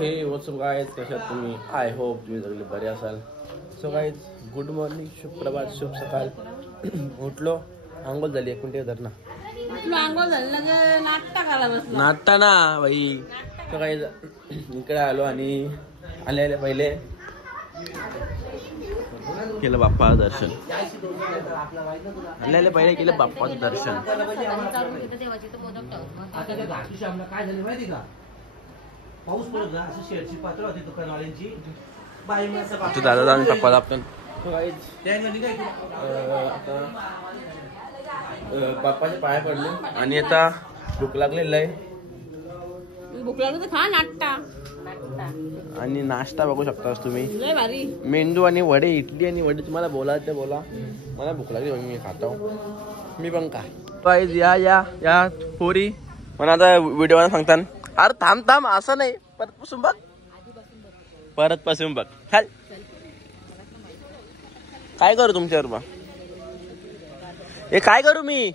हे WhatsApp guys, कशात तुम्ही? आय होप तुम्ही सगळे बरे असाल. सो गाईज, गुड मॉर्निंग, शुभ प्रभात, शुभ सकाळ. उठलो, आंघोळ झाली, एक मिनिट धर ना. आंघोळ झाली नाश्ता ना भाई. तर गाईज इकडे आलो आणि आले पहिले केलं बाप्पाचं दर्शन. आले पहिले केलं बाप्पाचं दर्शन. पाऊस पडत असं शेअरची पात्र होती दुकानवाल्यांची. दादा आणि पप्पाला आपण बाप्पाच्या पाया पडले आणि आता भूक लागलेलं आहे. भूक लागली तर खा नाश्ता. आणि नाश्ता बघू शकता तुम्ही, लय भारी. मेंदू आणि वडे, इडली आणि वडे. तुम्हाला बोलायचं ते बोला, मला भूक लागली मी खाता. मी पण काय या पोरी मला आता व्हिडिओ सांगता. अरे थांब असं नाही, परत पासून बघ. चाल, काय करू तुमच्यावर बा? हे काय करू मी?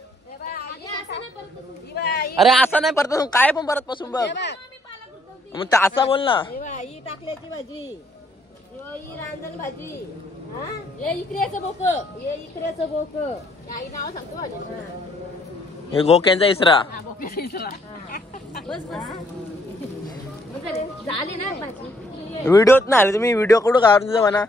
अरे असं नाही, परत काय पण परत पासून बघ. मग ते असा बोल ना. ही टाकल्याची भाजी, ही रांजण भाजी, हे इकऱ्याचं बोक, हे इकऱ्याचं बोक. काही नाव सांगतो भाजी. हे गोक्यांचा इसरा. बस झाली ना भाजी. व्हिडिओत नाही आले तुम्ही, व्हिडिओ कुठं काढून तुझा म्हणा.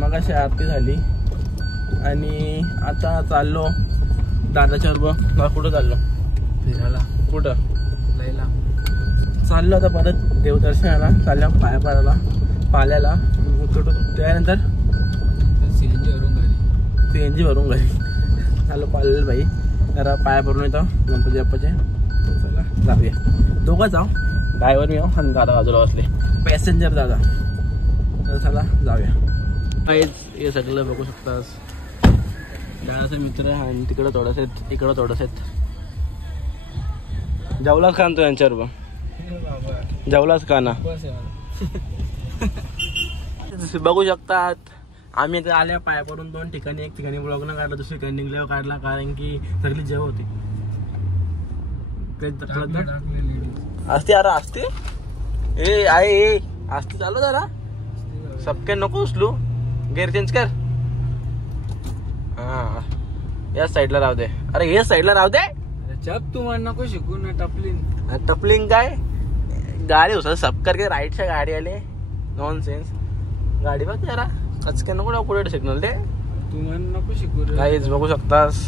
मगाशी आरती झाली आणि आता चाललो दादाच्या बरोबर. कुठं चाललो? फिरायला. कुठं? लयला चाललो आता परत देवदर्शनाला. चालल्या पाया पडायला पाल्याला. त्यानंतर सीएनजी भरून घरी चाललो पाल्याला भाई. जरा पाया भरून येतो गणपती बाप्पाचे. चला जाऊया. दोघं जाऊ, ड्रायव्हर मी आहो आणि दादा बाजूला बसले, पॅसेंजर दादा. तर चला जाऊया. हे सगळं बघू शकतास. दादाचे मित्र आणि तिकडं थोडंसं आहेत, इकडं थोडंसं आहेत. जेवलाच का तो यांच्यावर? जेवलाच का ना? बघू शकतात आम्ही आता आल्या पाया पडून 2 ठिकाणी. एक ठिकाणी ब्लॉग न काढला, दुसरी ठिकाणी निघल्यावर काढला, कारण की सगळी जेव होती. असते अरे असते ए आहे असते. चालू जरा सबके नको उचलू, गेअर चेंज कर. हा या साईडला राहू दे. अरे हे साईडला राहू दे. जब तू नको शिकू ना. टपलिंग टपलिंग काय गाडी उचल सब करके राईटच्या गाडी आले नॉन सेन्स गाडी बघ जरा कचके नको कुठे सिग्नल ते तुम्हाला नको शिकू काहीच बघू शकतास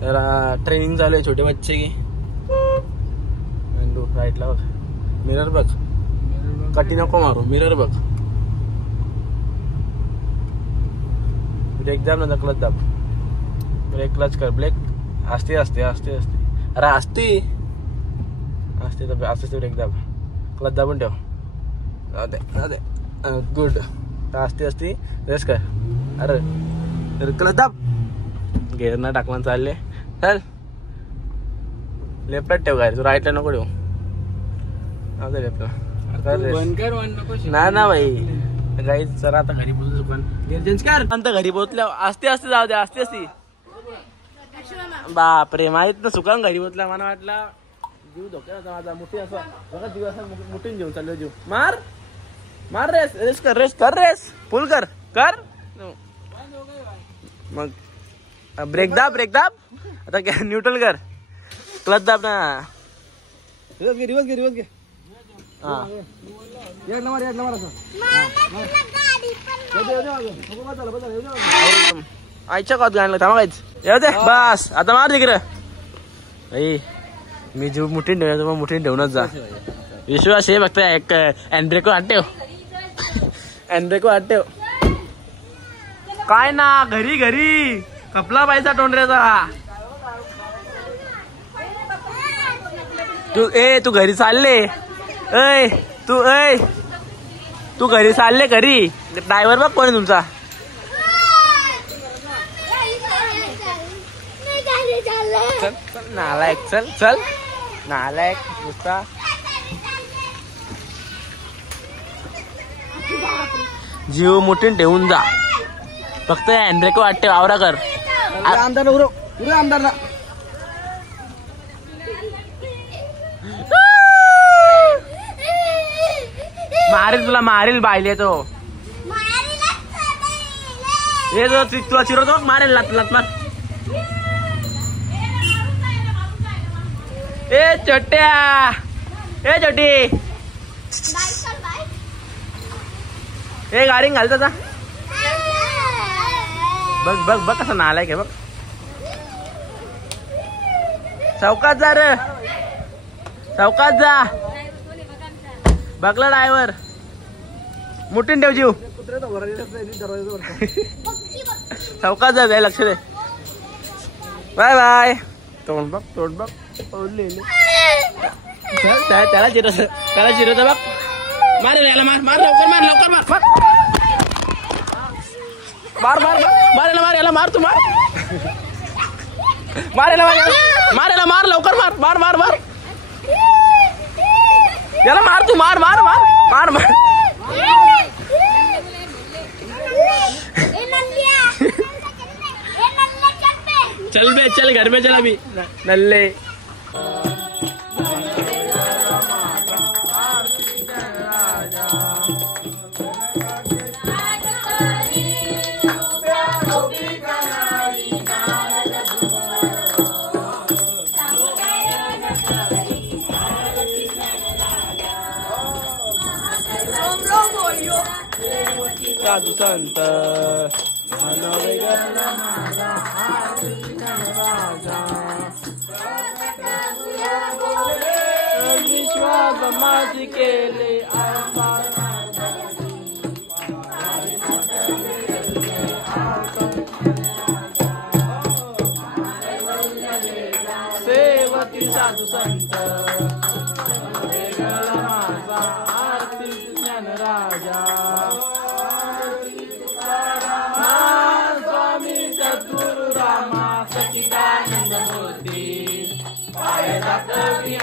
जरा ट्रेनिंग चालू आहे छोटे बच्चे की राईटला बघ मिरर बघ कटी नको मारू मिरर बघ ब्रेक दाब नंतर क्लच दाब ब्रेक क्लच कर ब्रेक असते असते असते असते अरे असते असते तर असते ब्रेक दाब क्लच दाबून ठेव राहते गुड असते असते रेस कर अरे क्लच दाब गेअर ना टाकून चालले चल लेफ्टला ठेव गाडी तू राईटला नको ठेव लेफ्टला ना भाई काही जरा आता घरी पोहोचू दुकान चेंज कर आता घरी पोहोचल्या असते असते जाऊ दे असते असते बापरे माहित ना सुकान घरी पोहोचल्या मला वाटला जीव धोक्यात माझा मुठी असं बघा जीव असं मुठीन घेऊन चाललो जीव मार मार रेस रेस कर रेस फुल कर मग ब्रेक दाब आता काय न्यूट्रल कर क्लच दाब ना रिवर्स घे हा आईच्या कॉत गाणलं थांबा काहीच येऊ दे बस आता मार तिकडे मी जीव मुठीन ठेवणार मग मुठीन ठेवूनच जा विश्वास हे बघता एक हँडब्रेक हात ठेव काय ना घरी कपला पाहिजे टोंडऱ्याचा तू घरी चालले तू घरी चालले घरी ड्रायव्हर बघ कोण तुमचा चल नालायक चल नालायक नुसता जीव मुठीन ठेवून जा फक्त हँडब्रेक वाटते आवरा कर आमदार आमदारला तुला मारेल बायले तो हे जो तुला चिरवतो मारेल लात मार ए छोट्या ए छोटी ए गाडी घालतो जा बघ कसं नालायक आहे बघ चौकात जा रे चौकात जा बघला ड्रायव्हर मुठीन ठेव जीव चौकात जा लक्ष दे बाय तोंड बघ त्याला चिरवत बघ मार याला मार लवकर मार याला मार तू मार लवकर मार याला मार तू मार चल घर में चल अभी नल्ले साधू संत विश्वास माझी केले सेवती साधू संत माझा आरती ज्ञान राजा स्वामी सद्गुरु रामा सच्चिदानंद मूर्ती पायाला कवी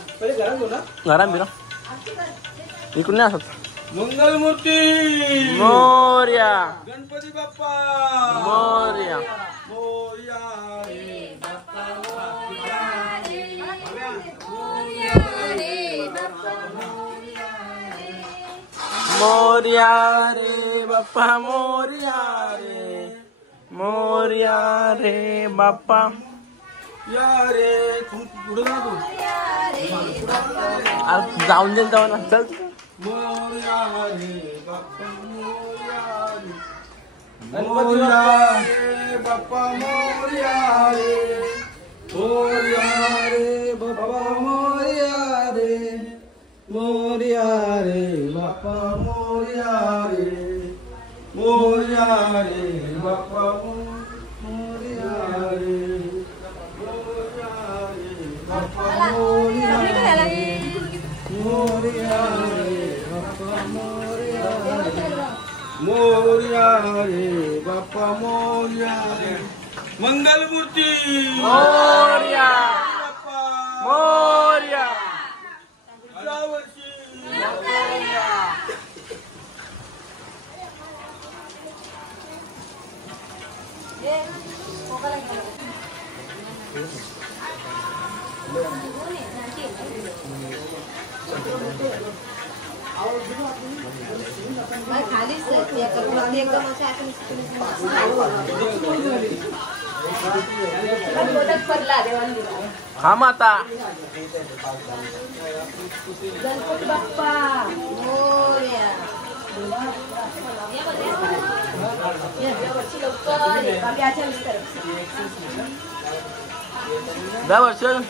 घरात बिरा इकडून नाही असत. मंगलमूर्ती मोर्या गणपती बाप्पा मोर्या मोरया रे बाप्पा मोरया मोर्या रे बाप्पा मोर्या रे बाप्पा या रे पुढे ना तू जाऊन दे जाऊन चल. मोरया रे बाप्पा मोरया रे बाप्पा मोरया रे बाप्पा मोरया रे मोरया रे बाप्पा मोरया रे बाप्पा मोरया रे बाप्पा मोरया रे मोरया रे बाप्पा मोरया रे मंगलमूर्ती मोर्या बाप्पा मोर्या यावर्षी खालीच एकदम पडला हा माता गणपती बाप्पा मोरया जा वर्षल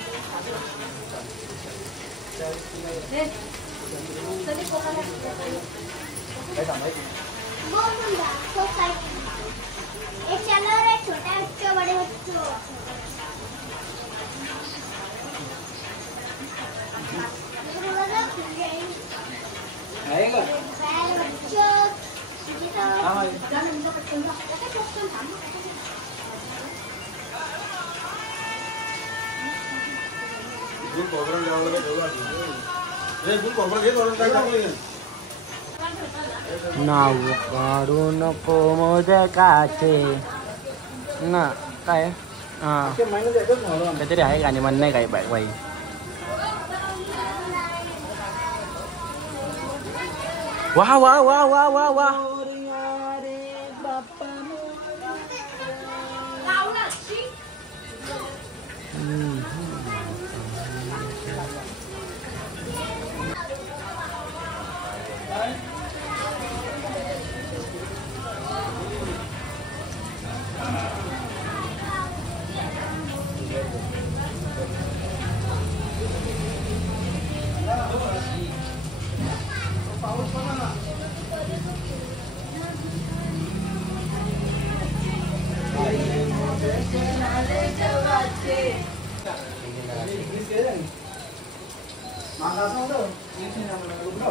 चलो रे छोटा बच्चों बड़े बच्चों आएगा नाव काढू नको मोदकाचे ना काय हा काहीतरी आहे गाणे म्हण नाही काय बाई वा वा वा वा वा वा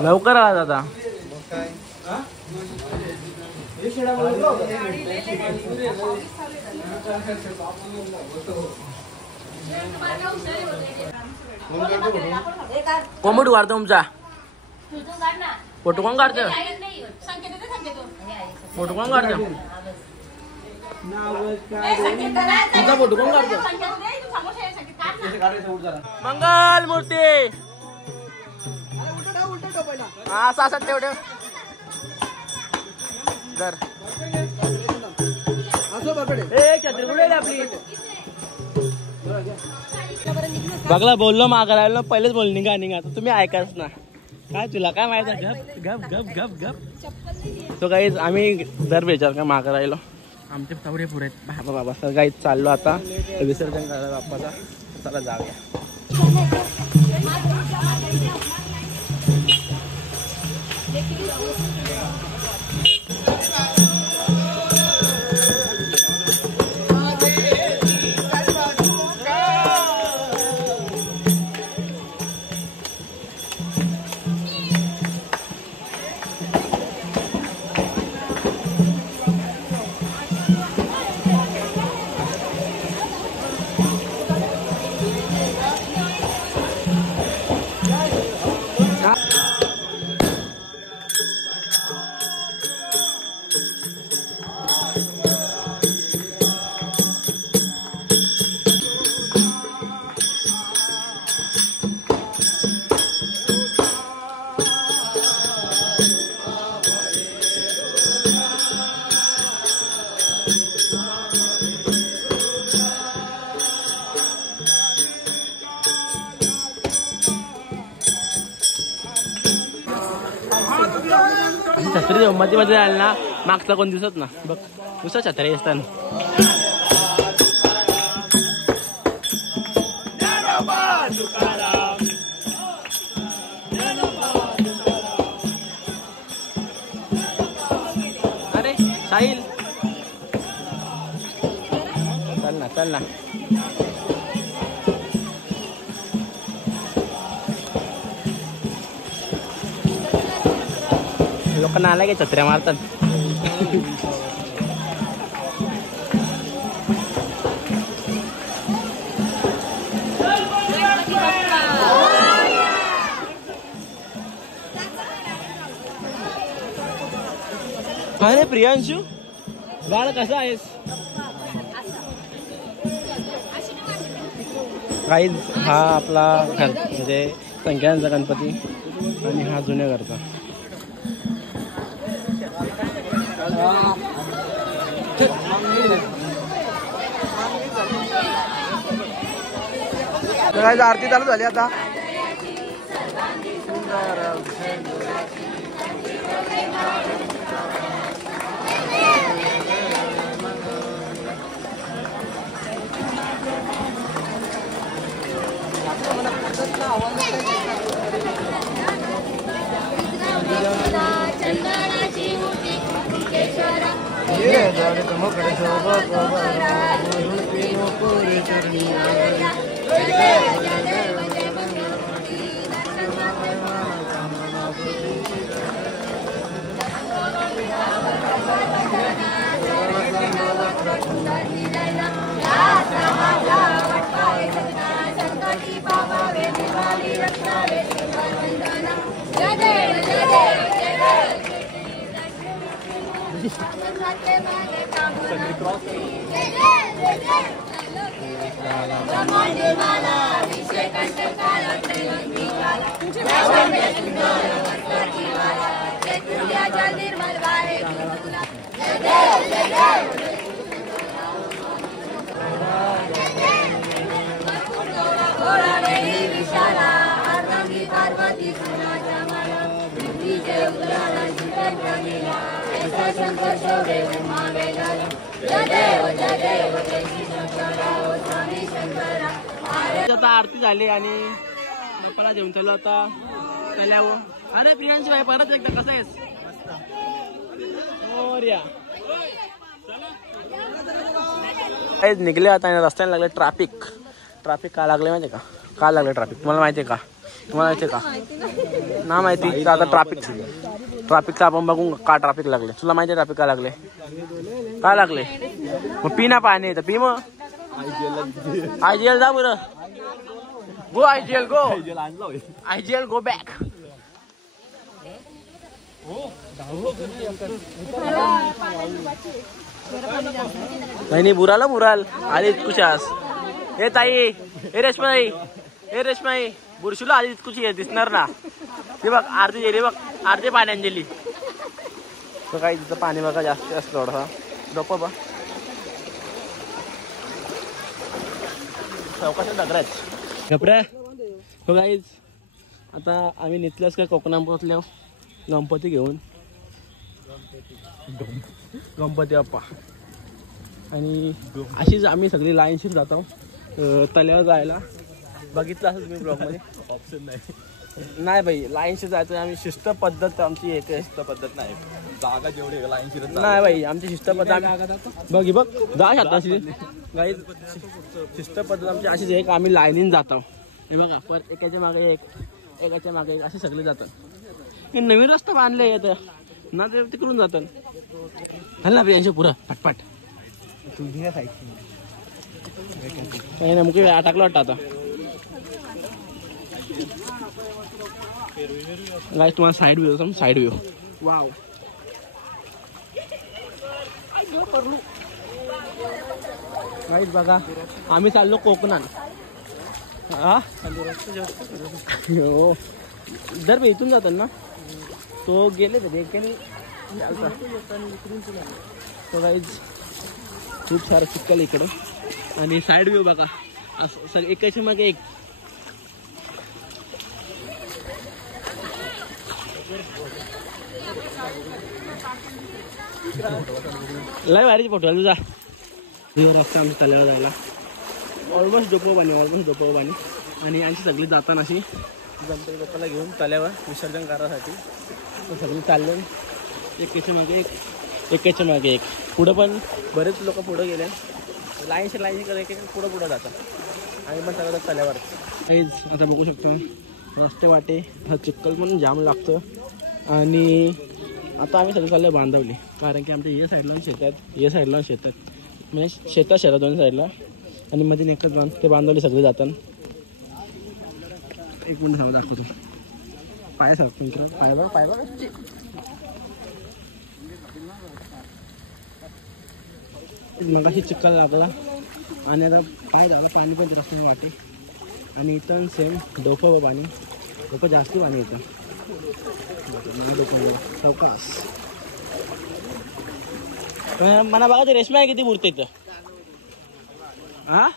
लवकर आला दादा कोंबड वाढतो तुमचा फोटो कोण काढतं फोटो कोण काढतं तुझा फोटो कोण काढतो मंगल मूर्ती हा 6-7 तेवढे जर आपली बघला बोललो मागायला पहिलेच बोल निघा आता तुम्ही ऐकाच ना काय तुला काय माहिती गप गप गप गप तो काही आम्ही दर बेचार का मागा राहिलो आमचे तेवढे पुरे आहेत बाबा बाबा सर काही चाललो आता विसर्जन करायला बाप्पाचा चला जाऊया छत्री मध्ये मध्ये आलं ना मागचा कोण दिसत ना बघ दुसरा छत्री असताना अरे साहिल चल ना लोकांना आला की छत्र्या मारतात अरे प्रियांशु बाळ कसा आहेस काहीच हा आपला म्हणजे संख्यांचा गणपती आणि हा जुन्या घरचा आरती चालू झाली आता आता आरती झाली आणि बाप्पाला जेवण चालू आता त्याल्यावर. अरे प्रियांश भाई परत एकदा कसा आहेस? निघले आता रस्त्याने लागले ट्रॅफिक. ट्रॅफिक का लागले माहितीये का लागले ट्रॅफिक तुम्हाला माहितीये का? तुम्हाला माहितीये का? ना माहिती आता ट्रॅफिकचा आपण बघू का ट्रॅफिक लागले. तुला माहितीये ट्रॅफिक का लागले? का लागले? मग पी ना पाणी तर पी. मग IGL जा बरं. गो IGL गो. IGL go back. नाही बुराल आली कुशास. हे ताई, हे रेशमाई बुरशीला आधी कुशी दिसणार ना. ते बघ अर्धी गेली बघ, अर्धे पाण्यात गेली. तर काही तिथं पाणी बघा जास्त असतं थोडासा. डोपा बा चौकाशात दगडाच कपड्या. हो गाईज, आता आम्ही निघलोच का कोकणात पोहोचलो गणपती घेऊन. गणपती बाप्पा. आणि अशीच आम्ही सगळी लाईनशीर जातो तल्यावर जायला. बघितलं असं तुम्ही ब्लॉगमध्ये. ऑप्शन नाही भाई, लाईनशीर जायचं. आम्ही शिस्त पद्धत आमची येते. शिस्त पद्धत नाही जागा जेवढी लाईनशीर नाही भाई, आमची शिस्त पद्धत बघ जा शकता अशी गाईज. शिस्त पद्धत आमची अशीच आहे की आम्ही लाईनीन जातो. हे बघा परत एकाच्या मागे एकाच्या मागे असे सगळे जातात. हे नवीन रस्ता बांधले येतं ना, ते तिकडून जातात. हल ना प्रियांशी पुरं पटपट. काही ना मुके टाकलं वाटतं आता. गाईज तुम्हाला side view side view. Wow guys बघा, आम्ही चाललो कोकणात. हा हो जर मी इथून जातात ना, तो गेले तर तो गाईज खूप सारं चिक्कल इकडं. आणि साईड व्ह्यू बघा असं सर एकाच्या मागे एक. लय भारीची फोटो आला तुझा. रस्ता आमच्या तल्यावर जायला ऑलमोस्ट डोपोबानी. आणि आमची सगळी जाताना अशी गणपती बाप्पाला घेऊन तल्यावर विसर्जन करायसाठी सगळी चालले एकाच्या मागे एक. पुढं पण बरेच लोक पुढं गेले. लाईनशी एक पुढं जातात. आम्ही पण सगळं तल्यावर. हेच आता बघू शकतो रस्ते वाटे हा चिक्कल पण जाम लागतं. आणि आता आम्ही सगळं चाललं बांधवली, कारण की आमच्या या साईडला शेतात म्हणजे शेतात दोन्ही साईडला. आणि मध्ये एकच ते बांधवली सगळे जातात. एक मिनिट थांबा दाखवतो. पाय सारखं मित्र पाय बघा. मग अशी चिक्कल लागला आणि आता पाय झाला. पाणी पण रस्त्याने वाटे. आणि इथं सेम डोकं पाणी जास्ती पाणी येतं. चौकास मला बघा ते रेशमा आहे किती मूर्ती इथं. हा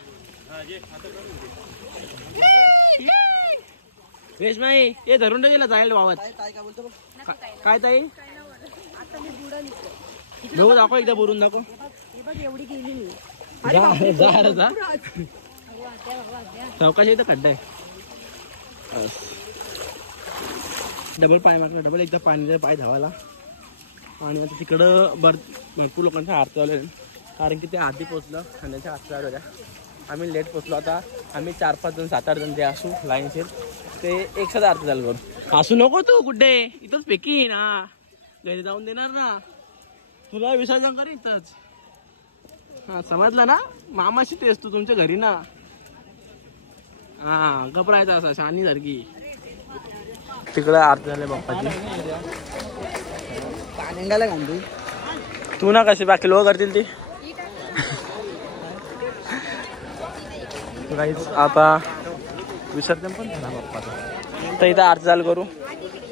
रेशमाई हे धरून गेला जाईल वावत. काय ताई बघू दाखव एकदा बुरून दाखव. जा चौकाशी इथं खड्डा आहे. डबल पाय मारला, डबल एकदा पाणी पाय धावायला. आणि आता तिकडं भरपूर लोकांच्या आरती आले, कारण की ते आधी पोचलं खाण्याच्या आरती आल्या होत्या. आम्ही लेट पोचलो. आता आम्ही 4-5 जण 7-8 जण जे असू लाईनशीर ते एकसाथ आरती झालं करून. असू नको तू कुठे इथंच पेकी ना, घरी जाऊन देणार ना तुला विसर्जन कर इथंच. हा समजलं ना, मामाशी तेच तू तुमच्या घरी ना. हा घबरायचा असा शानी सारखी. तिकडे आरती झाले बाप्पाची. तू ना कशी बाकी लोक करतील ती. आता विसर्जन पण झाला बाप्पाचा. तर इथं आरती चालू करू.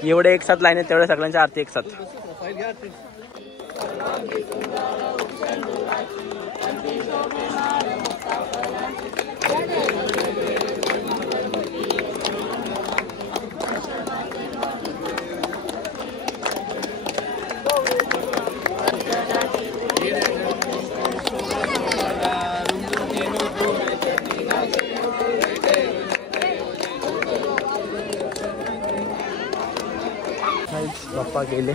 एवढे एक साथ लाईन आहे तेवढ्या सगळ्यांच्या आरती एक साथ. बाप्पा गेले.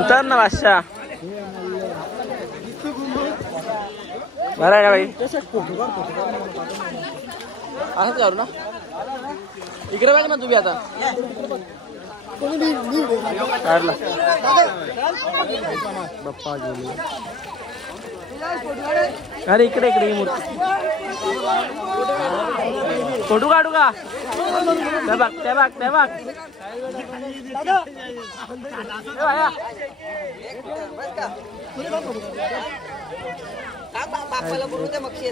उतर ना बादशाह. बरं आहे का भाई. असंच करू ना इकडे बघ ना तुम्ही आता काढला बाप्पा गेली अरे इकडे इकडे ही मूर्ती फोटो काढू का ते बघ ते बघ ते बघ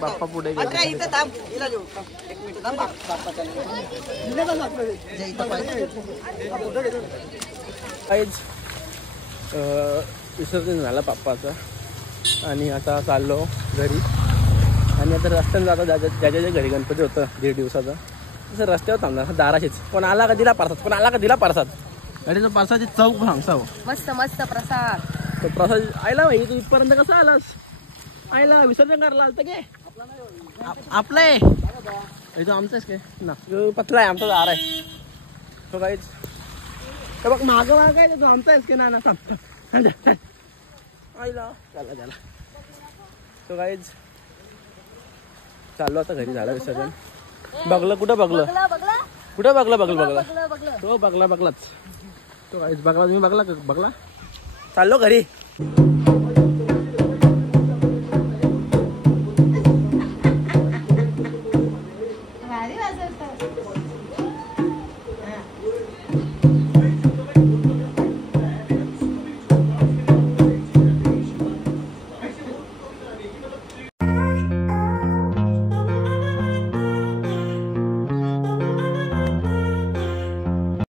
बाप्पा पुढे विसर्जन झालं बाप्पाचं आणि आता चाललो घरी आणि आता रस्त्याने जाता ज्याच्या घरी गणपती होतं 1.5 दिवसाचं तसं रस्त्यावर थांबणार दाराशीच पण आला का दिला प्रसाद पण आला का दिला प्रसाद गाडीचा प्रसादची चौक सांगसा मस्त मस्त प्रसाद तो प्रसाद आयला भाई तू इथपर्यंत कसं आलास आयला विसर्जन करायला आलं काय आपलं आहे तो आमचाच काय ना पतला आहे आमचा दार आहे तो काहीच बघ मागं मागं आहे तो आमचा आहेस की ना आईला चला चला तो काहीच चाललो आता घरी झालं विसर्जन बघलं कुठं बघलं कुठं बघलं बघलं तो बघलाच तो काहीच बघला तुम्ही बघला चाललो घरी